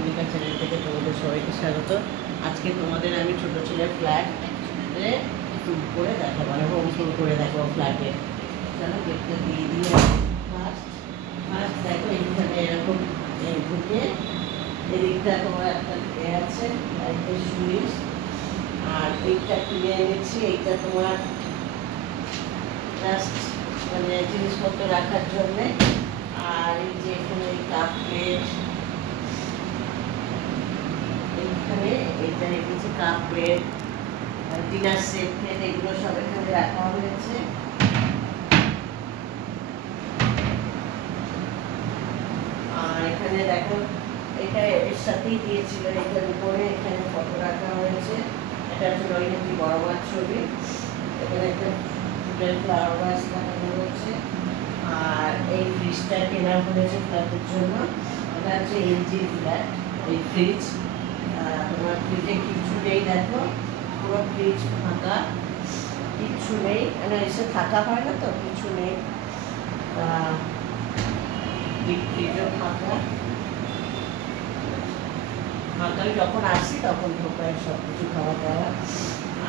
কণিকা channel থেকে তোমাদের সবাইকে স্বাগত। আজকে তোমাদের আমি ছোট ছেলের ফ্ল্যাট ট্যুর করে দেখাবো, হোম ট্যুর করে দেখাবো ফ্ল্যাটে। চলো গেটটা দিয়ে দিয়ে ফার্স্ট দেখো এইখানে এরকম ঢুকে এদিকটা তোমার একটা আছে একটা সুইচ, আর এইটা কিনে এনেছি। এইটা তোমার জাস্ট মানে জিনিসপত্র রাখার জন্যে। আর এই যে এখানে কাপ প্লেট, এইখানে এটা রেখেছি cup plate, dinner set plate, এগুলো সব এখানে রাখা হয়েছে। আর এখানে দেখো এটা এর সাথেই দিয়েছিল, এটার উপরে এখানে ফটো রাখা হয়েছে। এটা হচ্ছে রয়েছে বড় মাছ ছবি। এখানে একটা ফুলের ফ্লাওয়ার গাছ লাগানো রয়েছে। আর এই ফ্রিজটা কেনা হয়েছে ফ্ল্যাটের জন্য। এটা হচ্ছে এলজি ফ্ল্যাট, এই ফ্রিজ। তোমার ফ্রিজে কিছু নেই, দেখো পুরো ফ্রিজ ফাঁকা, কিচ্ছু নেই, মানে এসে থাকা হয় না তো, কিছু নেই। ফ্রিজও ফাঁকা, ফাঁকায় যখন আসি তখন ঢোকায় সব কিছু খাওয়া দাওয়া।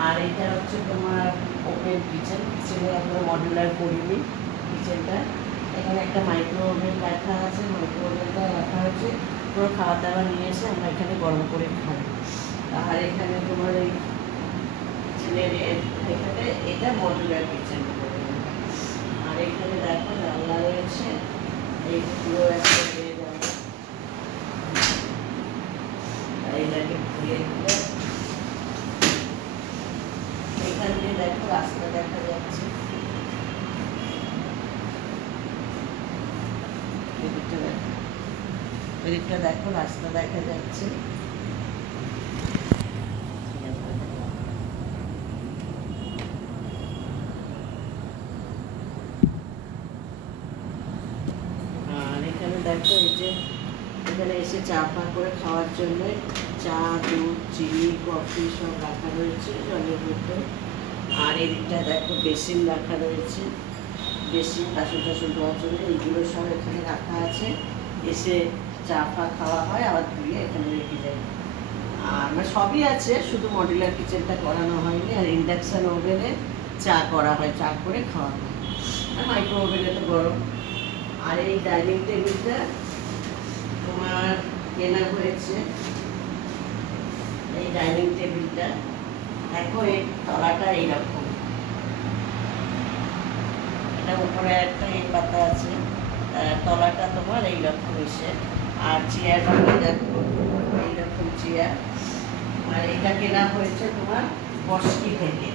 আর এটা হচ্ছে তোমার ওপেন কিচেন, কিচেনে আমরা মডুলার করিনি কিচেনটা। এখানে একটা মাইক্রো ওভেন রাখা আছে, মাইক্রো ওভেনটা রাখা হচ্ছে, পুরো খাওয়া দাওয়া নিয়ে এসে আমরা এখানে গরম করে খাই। আর এখানে তোমার এই কিচেনের এখানে এটা মডুলার কিচেন। আর এখানে দেখো জানলা রয়েছে, এই পুরো একটা জানলা, এইটাকে ঘুরিয়ে দিলে এখান দিয়ে দেখো রাস্তা দেখা যাচ্ছে। এদিকটা দেখো রাস্তা দেখা যাচ্ছে। আর এখানে দেখো এই যে এখানে এসে চা পা করে খাওয়ার জন্য চা, দুধ, চিনি, কফি সব রাখা রয়েছে জলের বোতল। আর এদিকটা দেখো বেসিন রাখা রয়েছে, বেসিন বাসন টাসন ধোয়ার জন্য এইগুলো সব এখানে রাখা আছে। এসে চা ফা খাওয়া হয়, আবার ধুয়ে এখানে রেখে যায়। আর মানে সবই আছে, শুধু মডুলার কিচেনটা করানো হয়নি। আর ইন্ডাকশান ওভেনে চা করা হয়, চা করে খাওয়া হয়। আর মাইক্রো ওভেনে তো গরম। আর এই ডাইনিং টেবিলটা তোমার কেনা হয়েছে, এই ডাইনিং টেবিলটা দেখো এর তলাটা এইরকম, এটা উপরে একটা এই পাতা আছে, তলাটা তোমার এইরকম এসে। আর চেয়ারটা দেখো এইরকম চেয়ার। আর এটা কেনা হয়েছে তোমার বস্কি থেকে,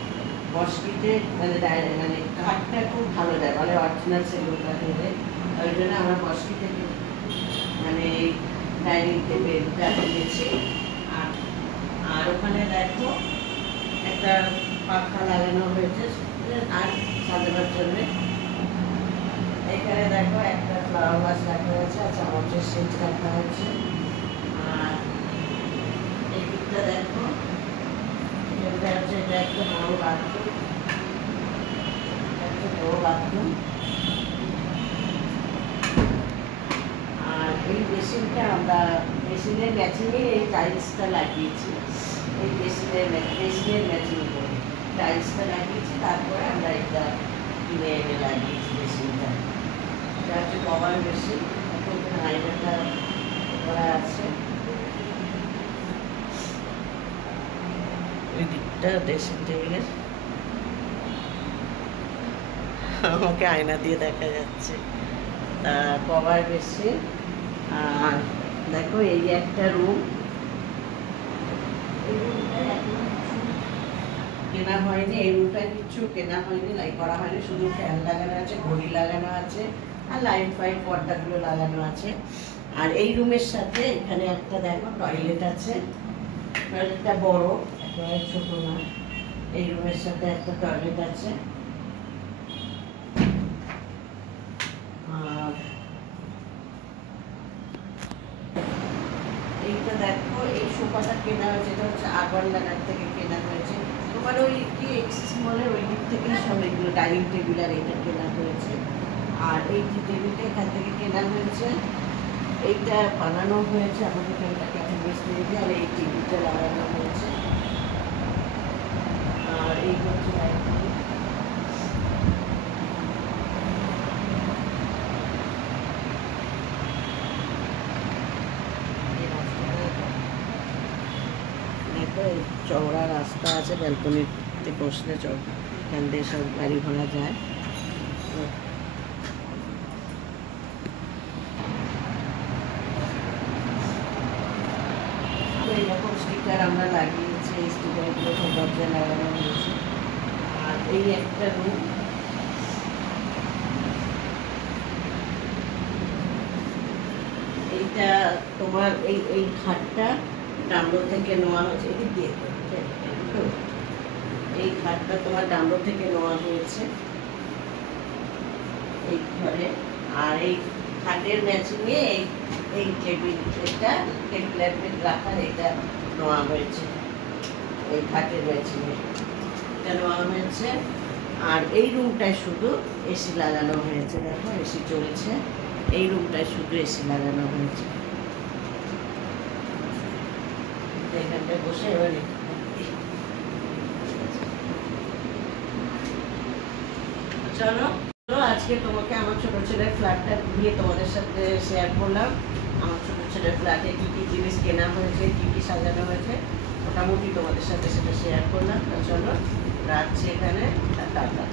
বস্কিতে মানে মানে কাঠটা খুব ভালো দেয়, মানে অরিজিনাল সেগুন কাঠে দেয়, ওই জন্য আমরা বস্কি থেকে মানে এই ডাইনিং টেবিলটা নিয়েছি। আর ওখানে দেখো একটা পাখা লাগানো হয়েছে আর সাজানোর জন্যে। এখানে দেখো একটা ফ্লাওয়ার গাছ রাখা হয়েছে, আর চামচের সেট রাখা হয়েছে। আর এই দিকটা দেখো, এটা হচ্ছে এটা একটা বড় বাথরুম, একটা বড় বাথরুম। আর এই বেসিনটা আমরা বেসিনের ম্যাচিংয়ে এই টাইলসটা লাগিয়েছি, এই বেসিনের ম্যাচিং করে টাইলসটা লাগিয়েছি। তারপরে আমরা এটা কিনে এনে লাগিয়েছি বেসিনটা। এটা হচ্ছে কভার বেসিন, এখন আয়নাটা করা আছে। ওই দিকটা ড্রেসিং টেবিলের, আমাকে আয়না দিয়ে দেখা যাচ্ছে। Cover basin. আর দেখো এই একটা রুম, এই রুমটা কেনা হয়নি, এই রুমটা কিছু কেনা হয়নি, লাইট করা হয়নি, শুধু ফ্যান লাগানো আছে, ঘড়ি লাগানো আছে, আর লাইট ফাইট পর্দাগুলো লাগানো আছে। আর এই রুমের সাথে এখানে একটা দেখো টয়লেট আছে, টয়লেটটা বড়, একেবারে ছোট না। এই রুমের সাথে একটা টয়লেট আছে। আর এইটা দেখো এই সোফাটা কেনা হয়েছে, এটা হচ্ছে আগরতলার থেকে কেনা হয়েছে। তোমার ওই কি এক্সিস মলের ওই দিক থেকেই সব এগুলো ডাইনিং টেবিল আর এটা কেনা হয়েছে। আর এই যে টেবিলটা এখান থেকে কেনা হয়েছে। এইটা বানানো হয়েছে আমাদের এখানটাকে এখন মিস্ত্রি দিয়ে, আর এই টিভিটা লাগানো হয়েছে। আর এই হচ্ছে লাইটগুলো। চওড়া রাস্তা আছে, ব্যালকনিতে বসলে এখান দিয়ে সব গাড়ি ঘোড়া যায়। এইরকম স্টিকার আমরা লাগিয়েছি, এই স্টিকারগুলো সব দরজায় লাগানো হয়েছে। আর এই একটা রুম, এইটা তোমার এই খাটটা ডামরো থেকে নেওয়া হয়েছে। এদিক দিয়ে তো এই খাটটা তোমার ডামরো থেকে নেওয়া হয়েছে এই ঘরে। আর এই খাটের ম্যাচিংয়ে এই টেবিলটা রাখার এটা নেওয়া হয়েছে, এই খাটের ম্যাচিংয়ে এটা নেওয়া হয়েছে। আর এই রুমটায় শুধু এসি লাগানো হয়েছে, দেখো এসি চলছে। এই রুমটায় শুধু এসি লাগানো হয়েছে। এখানটায় বসে এবারে চলো আজকে তোমাকে আমার ছোট ছেলের ফ্ল্যাটটা ঘুরিয়ে তোমাদের সাথে শেয়ার করলাম। আমার ছোট ছেলের ফ্ল্যাটে কী কী জিনিস কেনা হয়েছে, কী কী সাজানো হয়েছে, মোটামুটি তোমাদের সাথে সেটা শেয়ার করলাম। চলো রাখছি এখানে, টাটা।